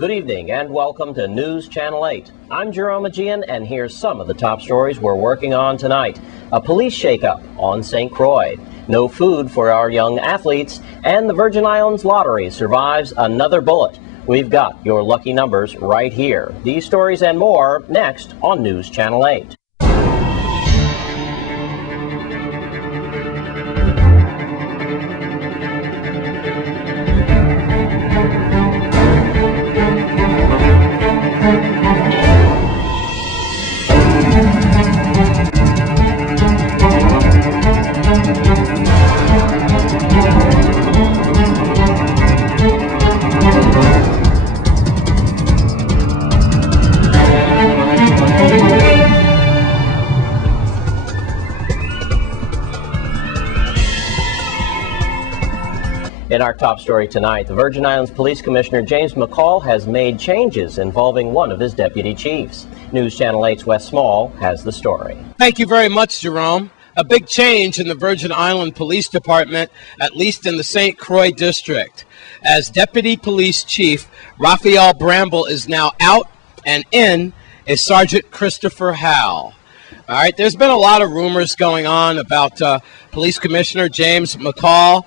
Good evening and welcome to News Channel 8. I'm Jerome Aegean and here's some of the top stories we're working on tonight. A police shakeup on St. Croix, no food for our young athletes, and the Virgin Islands Lottery survives another bullet. We've got your lucky numbers right here. These stories and more next on News Channel 8. In our top story tonight, the Virgin Islands Police Commissioner James McCall has made changes involving one of his deputy chiefs. News Channel 8's Wes Small has the story. Thank you very much, Jerome. A big change in the Virgin Island Police Department, at least in the St. Croix district. As Deputy Police Chief, Raphael Bramble is now out, and in is Sergeant Christopher Howell. All right, there's been a lot of rumors going on about Police Commissioner James McCall,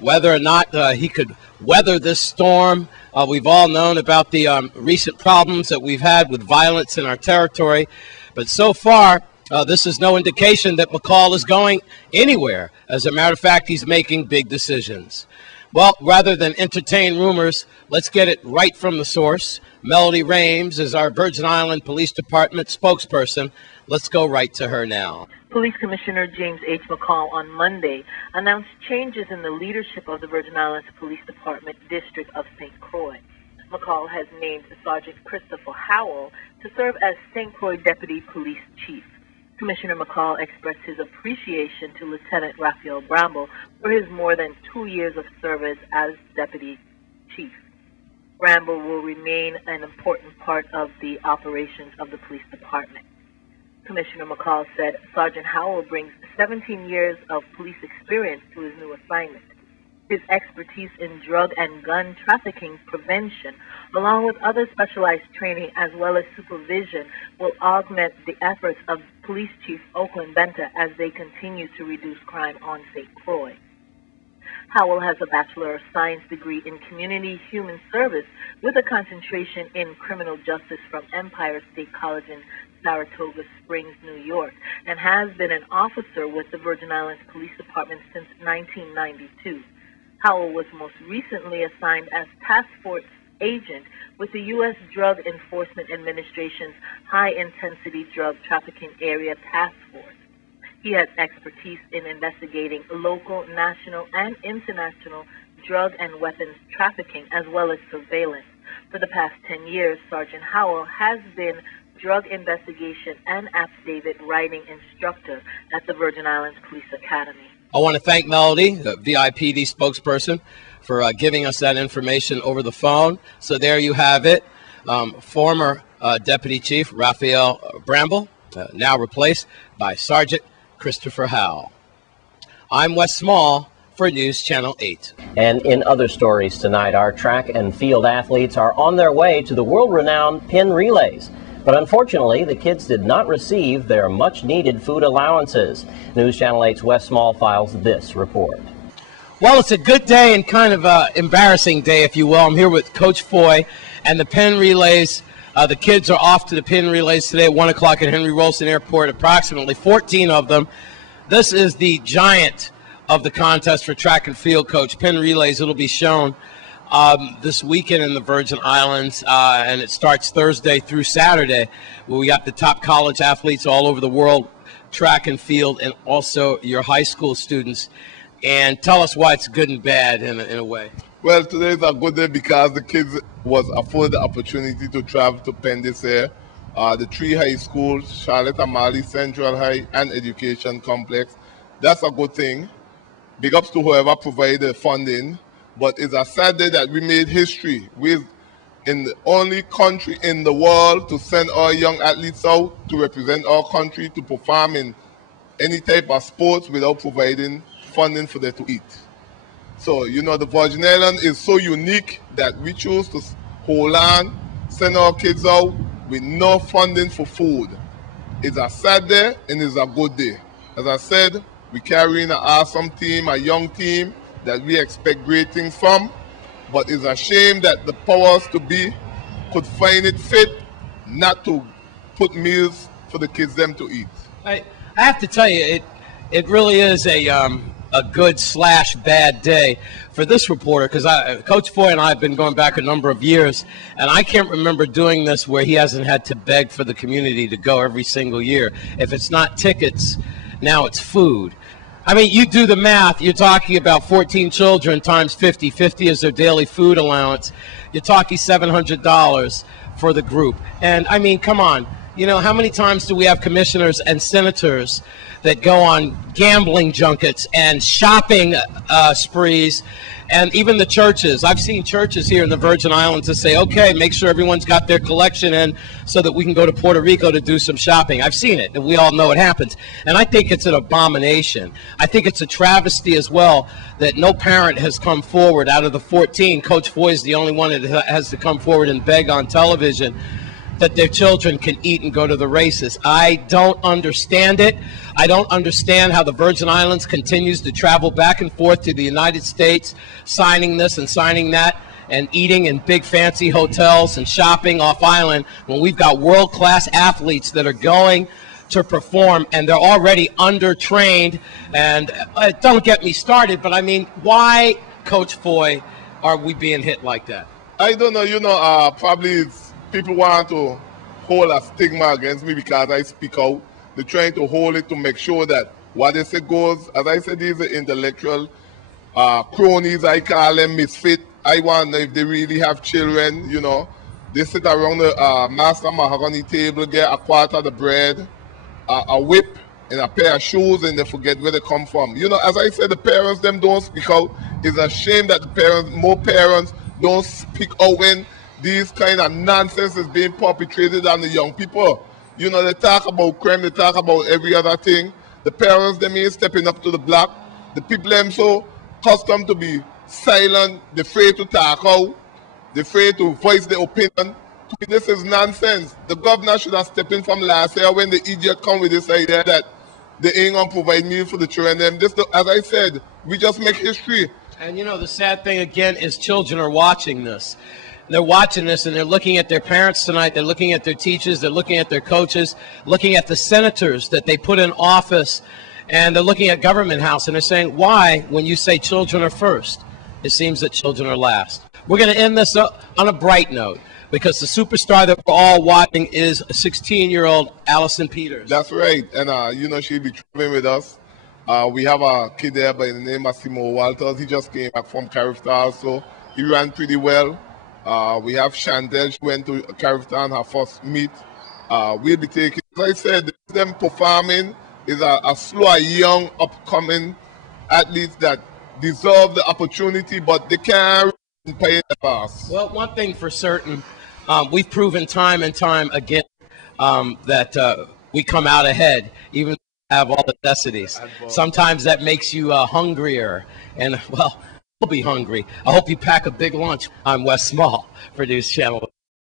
whether or not he could weather this storm. We've all known about the recent problems that we've had with violence in our territory. But so far, this is no indication that McCall is going anywhere. As a matter of fact, he's making big decisions. Well, rather than entertain rumors, let's get it right from the source. Melody Rames is our Virgin Island Police Department spokesperson. Let's go right to her now. Police Commissioner James H. McCall on Monday announced changes in the leadership of the Virgin Islands Police Department District of St. Croix. McCall has named Sergeant Christopher Howell to serve as St. Croix Deputy Police Chief. Commissioner McCall expressed his appreciation to Lieutenant Raphael Bramble for his more than 2 years of service as Deputy Chief. Bramble will remain an important part of the operations of the police department. Commissioner McCall said Sergeant Howell brings 17 years of police experience to his new assignment. His expertise in drug and gun trafficking prevention, along with other specialized training as well as supervision, will augment the efforts of Police Chief Oakland Benta as they continue to reduce crime on St. Croix. Howell has a Bachelor of Science degree in Community Human Service with a concentration in criminal justice from Empire State College in Saratoga Springs, New York, and has been an officer with the Virgin Islands Police Department since 1992. Howell was most recently assigned as task force agent with the U.S. Drug Enforcement Administration's High Intensity Drug Trafficking Area Task Force. He has expertise in investigating local, national, and international drug and weapons trafficking, as well as surveillance. For the past 10 years, Sergeant Howell has been drug investigation and affidavit writing instructor at the Virgin Islands Police Academy. I want to thank Melody, the VIPD spokesperson, for giving us that information over the phone. So there you have it. Former Deputy Chief Raphael Bramble, now replaced by Sergeant Christopher Howell. I'm Wes Small for News Channel 8. And in other stories tonight, our track and field athletes are on their way to the world-renowned pin relays. But unfortunately, the kids did not receive their much-needed food allowances. News Channel 8's Wes Small files this report. Well, it's a good day and kind of embarrassing day, if you will. I'm here with Coach Foy and the pin relays. The kids are off to the pin relays today at 1 o'clock at Henry Rolston Airport, approximately 14 of them. This is the giant of the contest for track and field, Coach. Pin relays, it'll be shown this weekend in the Virgin Islands, and it starts Thursday through Saturday, where we got the top college athletes all over the world, track and field, and also your high school students. And tell us why it's good and bad in a way. Well, today is a good day because the kids was afforded the opportunity to travel to Penn this year. The three high schools, Charlotte Amalie, Central High, and Education Complex. That's a good thing. Big ups to whoever provided the funding. But it's a sad day that we made history. We're in the only country in the world to send our young athletes out to represent our country, to perform in any type of sports without providing funding for them to eat. So, you know, the Virgin Islands is so unique that we choose to hold on, send our kids out with no funding for food. It's a sad day and it's a good day. As I said, we carrying an awesome team, a young team that we expect great things from, but it's a shame that the powers to be could find it fit not to put meals for the kids them to eat. I have to tell you, it really is a good/bad day for this reporter, because Coach Foy and I have been going back a number of years, and I can't remember doing this where he hasn't had to beg for the community to go every single year. If it's not tickets, now it's food. I mean, you do the math. You're talking about 14 children times 50. 50 is their daily food allowance. You're talking $700 for the group. And, I mean, come on. You know, how many times do we have commissioners and senators that go on gambling junkets and shopping sprees, and even the churches? I've seen churches here in the Virgin Islands that say, okay, make sure everyone's got their collection in so that we can go to Puerto Rico to do some shopping. I've seen it, and we all know it happens. And I think it's an abomination. I think it's a travesty as well that no parent has come forward out of the 14. Coach Foy is the only one that has to come forward and beg on television that their children can eat and go to the races. I don't understand it. I don't understand how the Virgin Islands continues to travel back and forth to the United States, signing this and signing that, and eating in big fancy hotels and shopping off island when we've got world-class athletes that are going to perform, and they're already under-trained. And don't get me started, but I mean, why, Coach Foy, are we being hit like that? I don't know, probably it's people want to hold a stigma against me because I speak out. They're trying to hold it to make sure that what they say goes. As I said, these are intellectual cronies, I call them, misfit. I wonder if they really have children, They sit around the master mahogany table, get a quarter of the bread, a whip, and a pair of shoes, and they forget where they come from. As I said, the parents, them don't speak out. It's a shame that more parents don't speak out when these kind of nonsense is being perpetrated on the young people. They talk about crime, they talk about every other thing. The parents, them ain't stepping up to the block. The people, them so accustomed to be silent, they're afraid to talk out, they're afraid to voice their opinion. This is nonsense. The governor should have stepped in from last year when the idiot come with this idea that they ain't gonna provide meals for the children. As I said, we just make history. And the sad thing again is children are watching this. They're watching this and they're looking at their parents tonight, they're looking at their teachers, they're looking at their coaches, looking at the senators that they put in office, and they're looking at Government House and they're saying, why, when you say children are first, it seems that children are last. We're going to end this on a bright note, because the superstar that we're all watching is a 16-year-old Allison Peters. That's right, and she'll be traveling with us. We have a kid there by the name of Simo Walters. He just came back from Carifta, so he ran pretty well. We have Chantel. She went to Carifta, her first meet. We'll be taking, as I said, them performing is a slow, young, upcoming athletes that deserve the opportunity, but they can't pay the pass. Well, one thing for certain, we've proven time and time again that we come out ahead, even have all the necessities. Sometimes that makes you hungrier, and well, we'll be hungry. I hope you pack a big lunch. I'm Wes Small for News Channel.